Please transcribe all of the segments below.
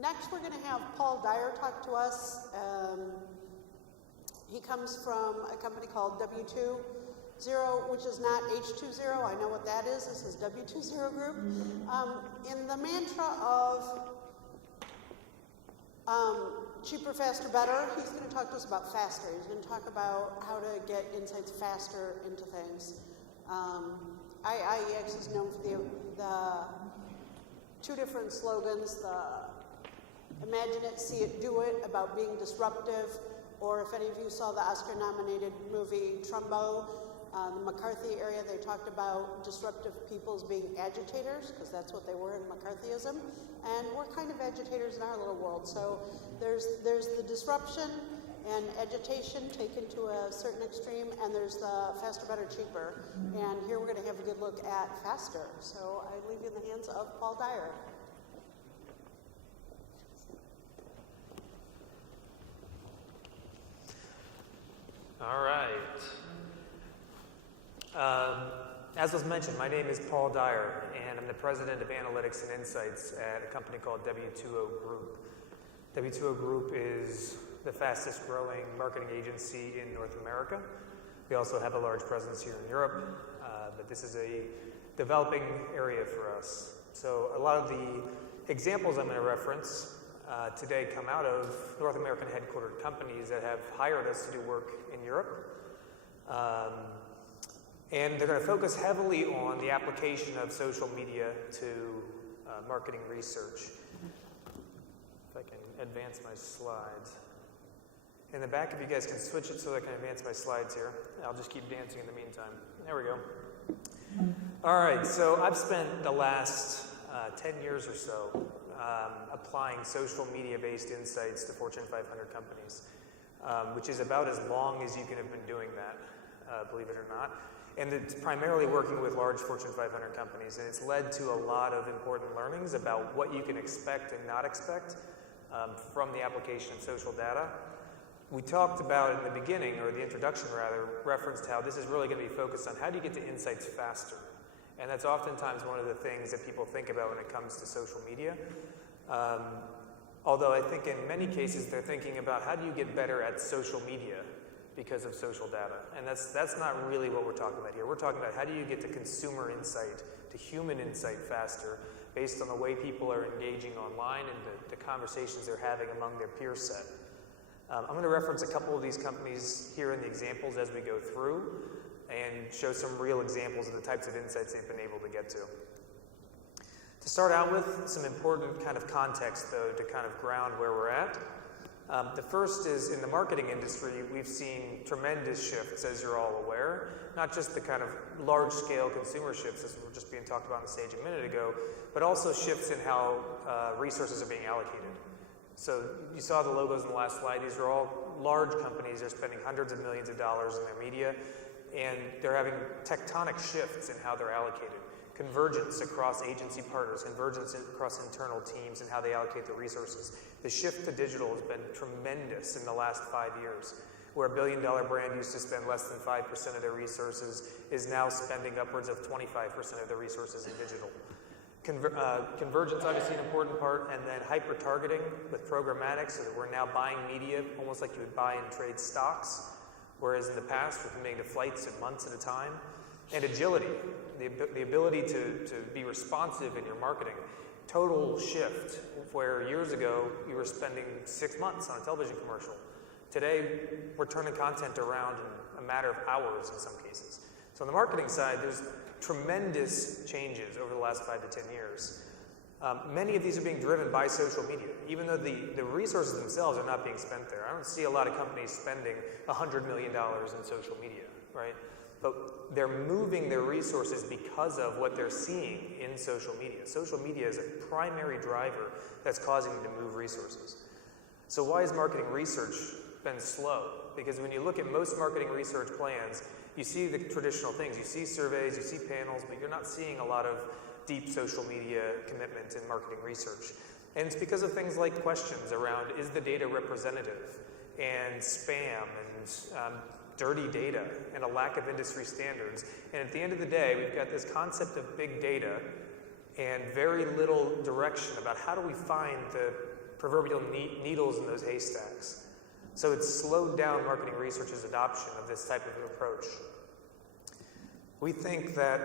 Next, we're going to have Paul Dyer talk to us. He comes from a company called W20, which is not H20. I know what that is. This is W20 Group. In the mantra of cheaper, faster, better, he's going to talk to us about faster. He's going to talk about how to get insights faster into things. IIeX is known for the two different slogans, the imagine it, see it, do it, about being disruptive, or if any of you saw the Oscar-nominated movie Trumbo, the McCarthy area, they talked about disruptive peoples being agitators, because that's what they were in McCarthyism, and we're kind of agitators in our little world. So there's the disruption and agitation taken to a certain extreme, and there's the faster, better, cheaper. And here we're going to have a good look at faster. So I leave you in the hands of Paul Dyer. All right. As was mentioned, my name is Paul Dyer, and I'm the President of Analytics and Insights at a company called W20 Group. W20 Group is the fastest growing marketing agency in North America. We also have a large presence here in Europe, but this is a developing area for us. So a lot of the examples I'm going to reference today come out of North American headquartered companies that have hired us to do work in Europe. And they're going to focus heavily on the application of social media to marketing research. If I can advance my slides. In the back, if you guys can switch it so I can advance my slides here. I'll just keep dancing in the meantime. There we go. All right, so I've spent the last 10 years or so applying social media-based insights to Fortune 500 companies, which is about as long as you can have been doing that, believe it or not. And it's primarily working with large Fortune 500 companies, and it's led to a lot of important learnings about what you can expect and not expect from the application of social data. We talked about in the beginning, or the introduction rather, referenced how this is really going to be focused on how do you get to insights faster. And that's oftentimes one of the things that people think about when it comes to social media. Although I think in many cases they're thinking about how do you get better at social media because of social data. And that's not really what we're talking about here. We're talking about how do you get to consumer insight, to human insight faster based on the way people are engaging online and the conversations they're having among their peer set. I'm going to reference a couple of these companies here in the examples as we go through and show some real examples of the types of insights they've been able to get to. To start out with, some important kind of context, though, to kind of ground where we're at. The first is in the marketing industry, we've seen tremendous shifts, as you're all aware, not just the kind of large-scale consumer shifts, as were just being talked about on the stage a minute ago, but also shifts in how resources are being allocated. So you saw the logos in the last slide. These are all large companies. They're spending hundreds of millions of dollars in their media, and they're having tectonic shifts in how they're allocated. Convergence across agency partners, convergence across internal teams and how they allocate their resources. The shift to digital has been tremendous in the last 5 years, where a billion-dollar brand used to spend less than 5% of their resources is now spending upwards of 25% of their resources in digital. Convergence, obviously an important part, and then hyper-targeting with programmatic, so that we're now buying media almost like you would buy and trade stocks, whereas in the past we're committing to flights in months at a time. And agility, the ability to be responsive in your marketing. Total shift, where years ago you were spending 6 months on a television commercial. Today, we're turning content around in a matter of hours in some cases. So on the marketing side, there's tremendous changes over the last 5 to 10 years. Many of these are being driven by social media, even though the resources themselves are not being spent there. I don't see a lot of companies spending $100 million in social media, right? But they're moving their resources because of what they're seeing in social media. Social media is a primary driver that's causing them to move resources. So why has marketing research been slow? Because when you look at most marketing research plans, you see the traditional things. You see surveys, you see panels, but you're not seeing a lot of deep social media commitment in marketing research. And it's because of things like questions around, is the data representative? And spam and dirty data and a lack of industry standards. And at the end of the day, we've got this concept of big data and very little direction about how do we find the proverbial needles in those haystacks. So it's slowed down marketing research's adoption of this type of approach. We think that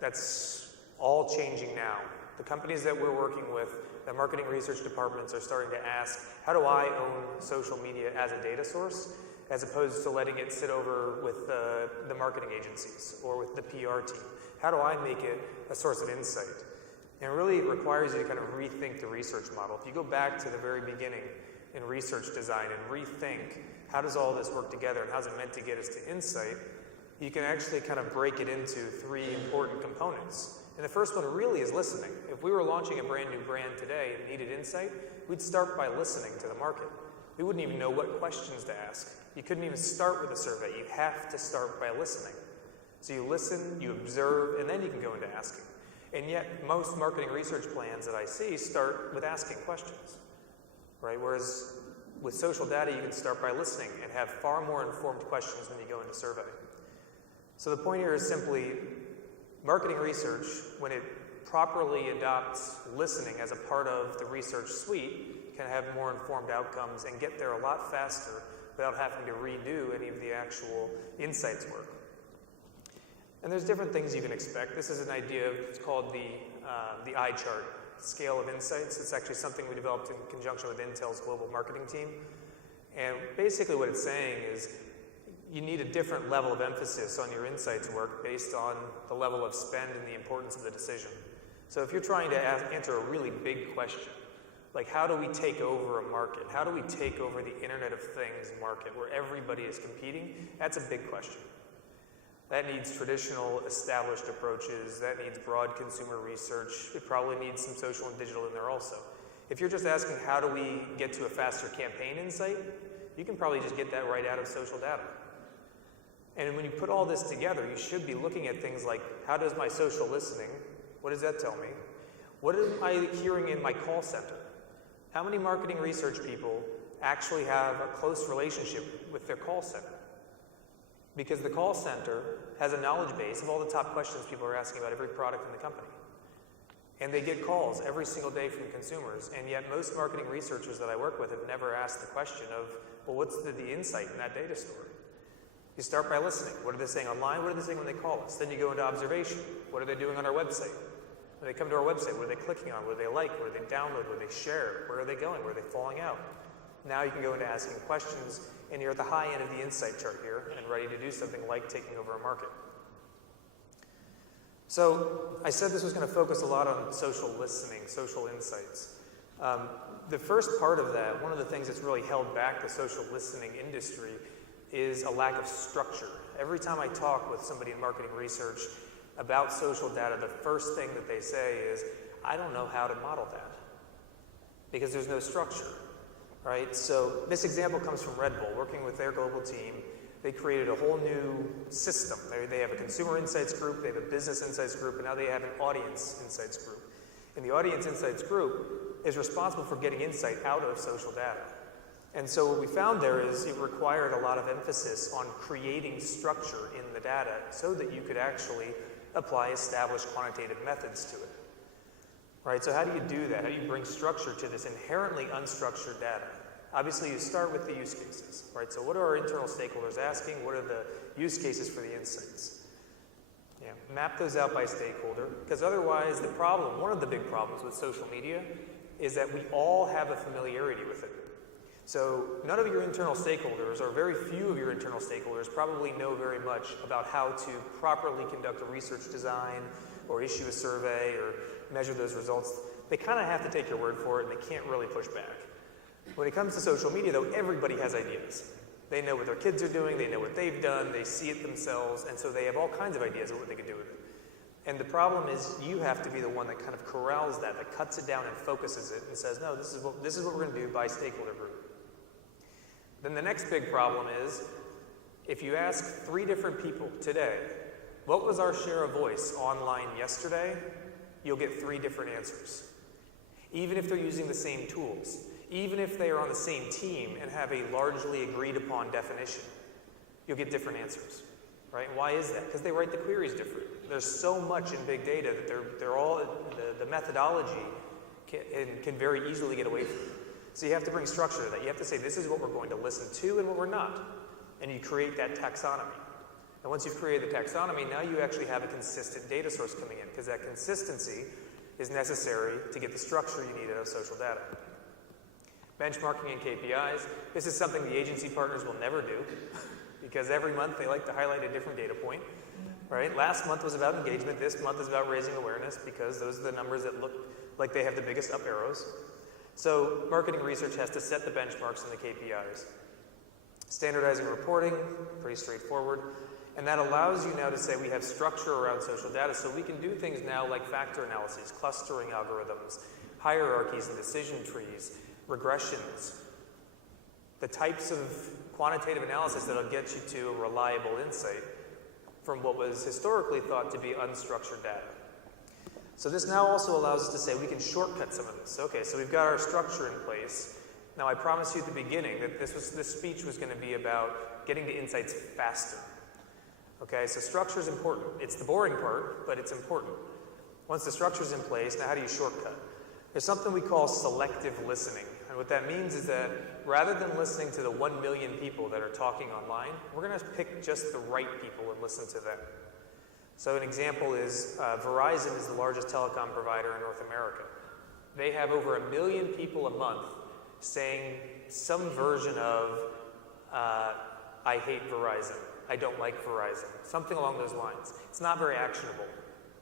that's all changing now. The companies that we're working with, the marketing research departments are starting to ask, how do I own social media as a data source, as opposed to letting it sit over with the marketing agencies or with the PR team? How do I make it a source of insight? And really it requires you to kind of rethink the research model. If you go back to the very beginning in research design and rethink how does all this work together and how's it meant to get us to insight, you can actually kind of break it into three important components. And the first one really is listening. If we were launching a brand new brand today and needed insight, we'd start by listening to the market. We wouldn't even know what questions to ask. You couldn't even start with a survey. You have to start by listening. So you listen, you observe, and then you can go into asking. And yet, most marketing research plans that I see start with asking questions, right? Whereas with social data, you can start by listening and have far more informed questions when you go into survey. So the point here is simply, marketing research, when it properly adopts listening as a part of the research suite, can have more informed outcomes and get there a lot faster without having to redo any of the actual insights work. And there's different things you can expect. This is an idea, it's called the eye chart, scale of insights. It's actually something we developed in conjunction with Intel's global marketing team. And basically what it's saying is you need a different level of emphasis on your insights work based on the level of spend and the importance of the decision. So if you're trying to answer a really big question, like how do we take over a market? How do we take over the Internet of Things market where everybody is competing? That's a big question. That needs traditional established approaches. That needs broad consumer research. It probably needs some social and digital in there also. If you're just asking how do we get to a faster campaign insight, you can probably just get that right out of social data. And when you put all this together, you should be looking at things like, how does my social listening, what does that tell me? What am I hearing in my call center? How many marketing research people actually have a close relationship with their call center? Because the call center has a knowledge base of all the top questions people are asking about every product in the company. And they get calls every single day from consumers, and yet most marketing researchers that I work with have never asked the question of, well, what's the insight in that data story? You start by listening. What are they saying online? What are they saying when they call us? Then you go into observation. What are they doing on our website? When they come to our website, what are they clicking on? What do they like? What do they download? What do they share? Where are they going? Where are they falling out? Now you can go into asking questions, and you're at the high end of the insight chart here and ready to do something like taking over a market. So I said this was going to focus a lot on social listening, social insights. The first part of that, one of the things that's really held back the social listening industry is a lack of structure. Every time I talk with somebody in marketing research about social data, the first thing that they say is, I don't know how to model that because there's no structure, right? So this example comes from Red Bull, working with their global team. They created a whole new system. They have a consumer insights group, they have a business insights group, and now they have an audience insights group. And the audience insights group is responsible for getting insight out of social data. And so what we found there is it required a lot of emphasis on creating structure in the data so that you could actually apply established quantitative methods to it. Right, so how do you do that? How do you bring structure to this inherently unstructured data? Obviously, you start with the use cases, right? So what are our internal stakeholders asking? What are the use cases for the insights? Yeah, map those out by stakeholder, because otherwise the problem, one of the big problems with social media is that we all have a familiarity with it. So none of your internal stakeholders, or very few of your internal stakeholders, probably know very much about how to properly conduct a research design or issue a survey or measure those results. They kind of have to take your word for it, and they can't really push back. When it comes to social media, though, everybody has ideas. They know what their kids are doing, they know what they've done, they see it themselves, and so they have all kinds of ideas of what they can do with it. And the problem is you have to be the one that kind of corrals that cuts it down and focuses it and says, no, this is what we're going to do by stakeholder group. Then the next big problem is, if you ask 3 different people today, what was our share of voice online yesterday, you'll get 3 different answers. Even if they're using the same tools, even if they are on the same team and have a largely agreed upon definition, you'll get different answers, right? Why is that? Because they write the queries different. There's so much in big data that they're all, the methodology can very easily get away from. So you have to bring structure to that. You have to say, this is what we're going to listen to and what we're not. And you create that taxonomy. And once you've created the taxonomy, now you actually have a consistent data source coming in, because that consistency is necessary to get the structure you need out of social data. Benchmarking and KPIs. This is something the agency partners will never do, because every month they like to highlight a different data point, right? Last month was about engagement. This month is about raising awareness, because those are the numbers that look like they have the biggest up arrows. So marketing research has to set the benchmarks and the KPIs. Standardizing reporting, pretty straightforward. And that allows you now to say we have structure around social data, so we can do things now like factor analyses, clustering algorithms, hierarchies and decision trees, regressions, the types of quantitative analysis that will get you to a reliable insight from what was historically thought to be unstructured data. So this now also allows us to say we can shortcut some of this. Okay, so we've got our structure in place. Now I promised you at the beginning that this speech was going to be about getting to insights faster. Okay, so structure is important. It's the boring part, but it's important. Once the structure is in place, now how do you shortcut? There's something we call selective listening. And what that means is that rather than listening to the 1 million people that are talking online, we're going to pick just the right people and listen to them. So an example is Verizon is the largest telecom provider in North America. They have over 1 million people a month saying some version of, I hate Verizon, I don't like Verizon, something along those lines. It's not very actionable,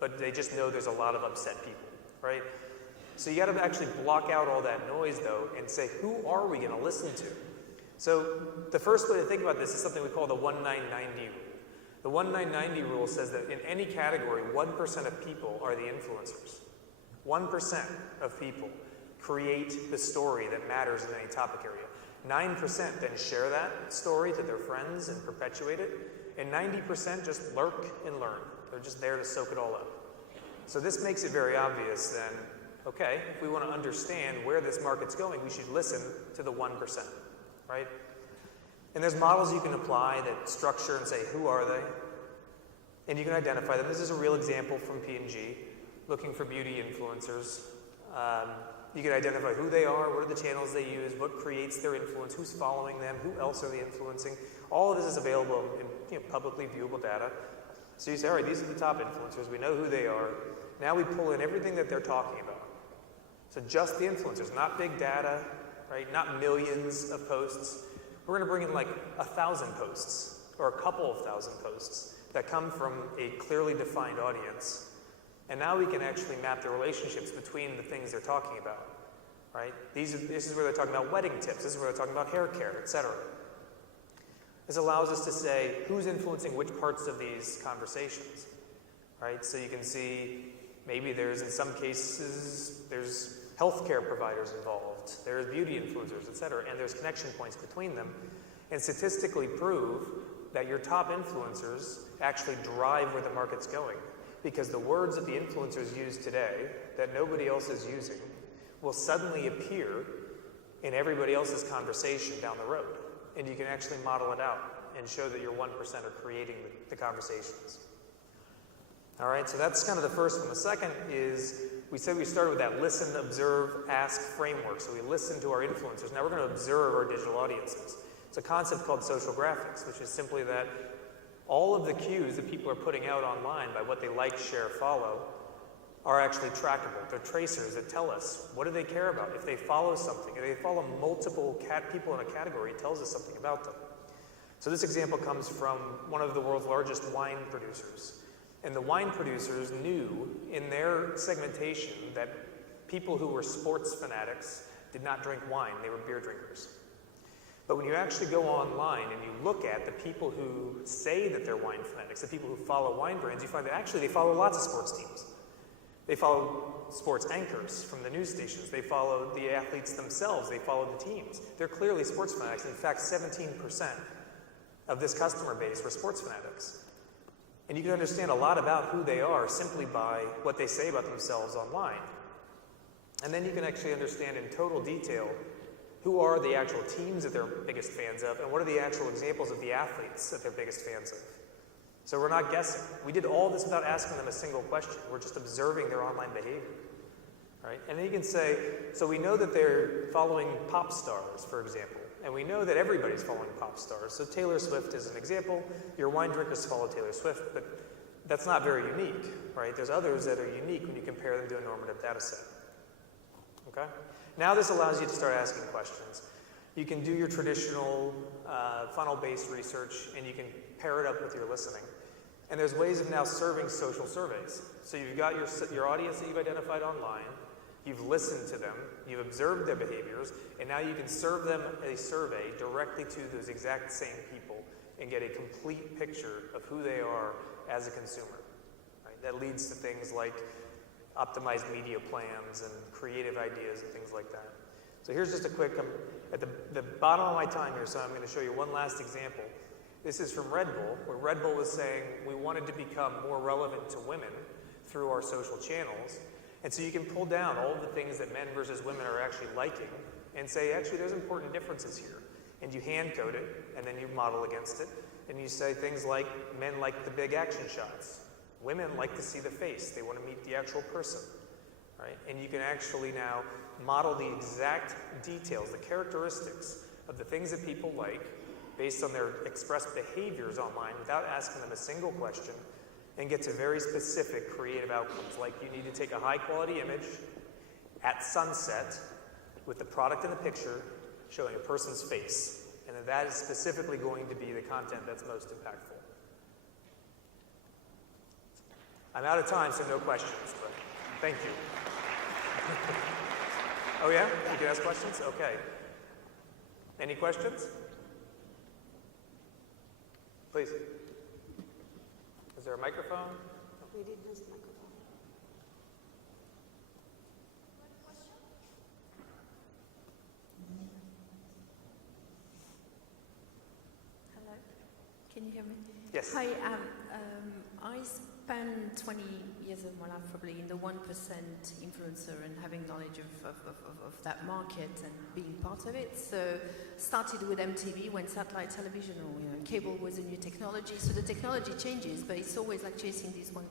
but they just know there's a lot of upset people, right? So you got to actually block out all that noise, though, and say, who are we going to listen to? So the first way to think about this is something we call the 1990 rule. The 1990 rule says that in any category, 1% of people are the influencers. 1% of people create the story that matters in any topic area. 9% then share that story to their friends and perpetuate it. And 90% just lurk and learn. They're just there to soak it all up. So this makes it very obvious then, okay, if we want to understand where this market's going, we should listen to the 1%, right? And there's models you can apply that structure and say, who are they? And you can identify them. This is a real example from P&G, looking for beauty influencers. You can identify who they are, what are the channels they use, what creates their influence, who's following them, who else are they influencing. All of this is available in publicly viewable data. So you say, all right, these are the top influencers. We know who they are. Now we pull in everything that they're talking about. So just the influencers, not big data, right? Not millions of posts. We're going to bring in like 1,000 posts or a couple of thousand posts that come from a clearly defined audience. And now we can actually map the relationships between the things they're talking about, right? This is where they're talking about wedding tips. This is where they're talking about hair care, etc. This allows us to say who's influencing which parts of these conversations, right? So you can see maybe there's, in some cases, there's healthcare providers involved, there's beauty influencers, etc., and there's connection points between them, and statistically prove that your top influencers actually drive where the market's going, because the words that the influencers use today that nobody else is using will suddenly appear in everybody else's conversation down the road, and you can actually model it out and show that your 1% are creating the conversations. All right, so that's kind of the first one. The second is, we said we started with that listen, observe, ask framework. So we listen to our influencers. Now we're going to observe our digital audiences. It's a concept called social graphics, which is simply that all of the cues that people are putting out online by what they like, share, follow are actually trackable. They're tracers that tell us what do they care about. If they follow something, if they follow multiple people in a category, it tells us something about them. So this example comes from one of the world's largest wine producers. And the wine producers knew in their segmentation that people who were sports fanatics did not drink wine, they were beer drinkers. But when you actually go online and you look at the people who say that they're wine fanatics, the people who follow wine brands, you find that actually they follow lots of sports teams. They follow sports anchors from the news stations. They follow the athletes themselves. They follow the teams. They're clearly sports fanatics. In fact, 17% of this customer base were sports fanatics. And you can understand a lot about who they are simply by what they say about themselves online. And then you can actually understand in total detail who are the actual teams that they're biggest fans of, and what are the actual examples of the athletes that they're biggest fans of. So we're not guessing. We did all this without asking them a single question. We're just observing their online behavior. right? And then you can say, so we know that they're following pop stars, for example, and we know that everybody's following pop stars. So Taylor Swift is an example. Your wine drinkers follow Taylor Swift, but that's not very unique, right? There's others that are unique when you compare them to a normative data set. Okay? Now this allows you to start asking questions. You can do your traditional funnel-based research, and you can pair it up with your listening. And there's ways of now serving social surveys. So you've got your audience that you've identified online, you've listened to them, you've observed their behaviors, and now you can serve them a survey directly to those exact same people and get a complete picture of who they are as a consumer. Right? That leads to things like optimized media plans and creative ideas and things like that. So here's just a quick, I'm at the bottom of my time here, so I'm going to show you one last example. This is from Red Bull, where Red Bull was saying we wanted to become more relevant to women through our social channels. And so you can pull down all of the things that men versus women are actually liking and say, actually, there's important differences here. And you hand code it, and then you model against it. And you say things like, men like the big action shots. Women like to see the face. They want to meet the actual person, right? And you can actually now model the exact details, the characteristics of the things that people like based on their expressed behaviors online without asking them a single question, and get to very specific creative outcomes. Like you need to take a high quality image at sunset with the product in the picture showing a person's face. And that is specifically going to be the content that's most impactful. I'm out of time, so no questions, but thank you. Oh yeah? You can ask questions? Okay. Any questions? Please. Is there a microphone? We need this microphone. Hello, can you hear me? Yes. Hi, I spent 20 years of my life probably in the 1% influencer and having knowledge of that market and being part of it. So started with MTV when satellite television or cable was a new technology. So the technology changes, but it's always like chasing these 1%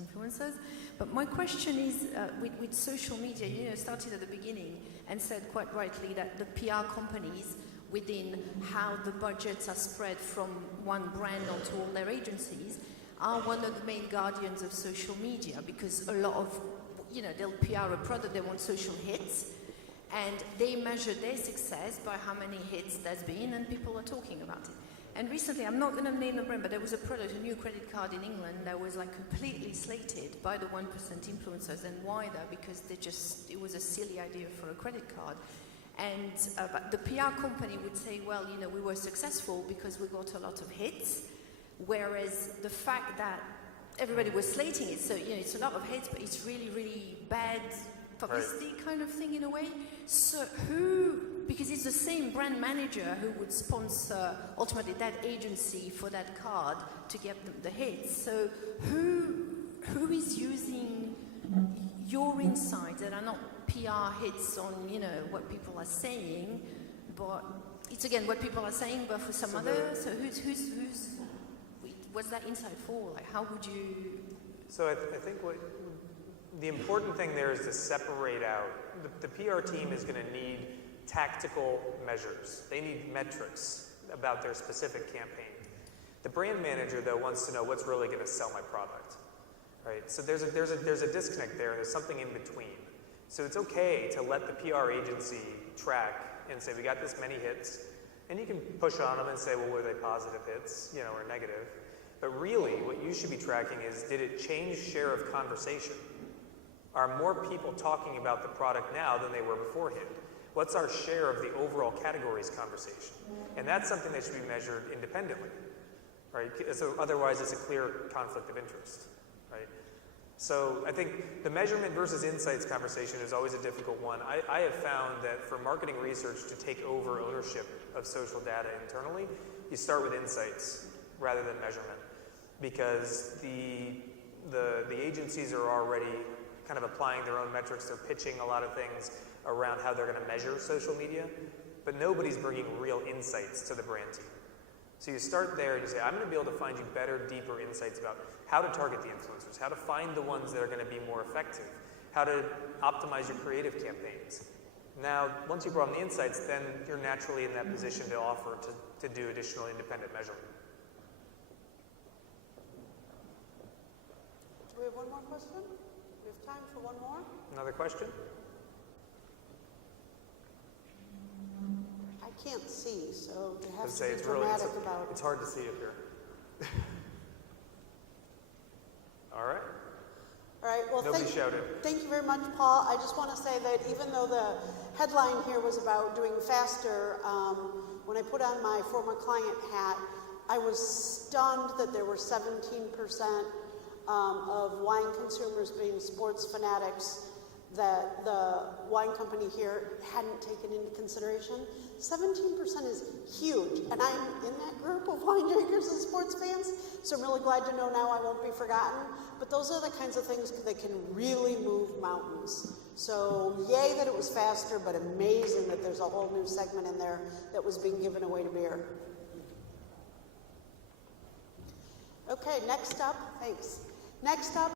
influencers. But my question is, with social media, started at the beginning and said quite rightly that the PR companies within how the budgets are spread from one brand onto all their agencies are one of the main guardians of social media, because a lot of, they'll PR a product, they want social hits, and they measure their success by how many hits there's been and people are talking about it. And recently, I'm not going to name the brand, but there was a product, a new credit card in England that was like completely slated by the 1% influencers. And why though? Because it was a silly idea for a credit card. And but the PR company would say, well, we were successful because we got a lot of hits. Whereas the fact that everybody was slating it, so it's a lot of hits, but it's really, really bad publicity kind of thing in a way. So because it's the same brand manager who would sponsor ultimately that agency for that card to get them the hits. So who is using your insights that are not PR hits on what people are saying, but it's again what people are saying, but for some other. So what's that insight for? Like, how would you? So I think the important thing there is to separate out. The PR team is going to need tactical measures. They need metrics about their specific campaign. The brand manager, though, wants to know what's really going to sell my product, right? So there's a disconnect there. There's something in between. So it's okay to let the PR agency track and say, we got this many hits, and you can push on them and say, well, were they positive hits, or negative? But really, what you should be tracking is, did it change share of conversation? Are more people talking about the product now than they were beforehand? What's our share of the overall categories conversation? And that's something that should be measured independently, right? So otherwise, it's a clear conflict of interest, right? So I think the measurement versus insights conversation is always a difficult one. I have found that for marketing research to take over ownership of social data internally, you start with insights rather than measurement, because the agencies are already kind of applying their own metrics. They're pitching a lot of things around how they're going to measure social media, but nobody's bringing real insights to the brand team. So you start there and you say, I'm going to be able to find you better, deeper insights about how to target the influencers, how to find the ones that are going to be more effective, how to optimize your creative campaigns. Now, once you brought in the insights, then you're naturally in that position to offer to do additional independent measurement. Do we have one more question? We have time for one more? Another question? I can't see, so you have I'd to say be it's really, dramatic about it's it. hard to see up here. All right. All right, well, Nobody shouted. thank you very much, Paul. I just want to say that even though the headline here was about doing faster, when I put on my former client hat, I was stunned that there were 17% of wine consumers being sports fanatics that the wine company here hadn't taken into consideration. 17% is huge, and I'm in that group of wine drinkers and sports fans, so I'm really glad to know now I won't be forgotten. But those are the kinds of things that can really move mountains. So yay that it was faster, but amazing that there's a whole new segment in there that was being given away to beer. Okay, next up, thanks. Next up,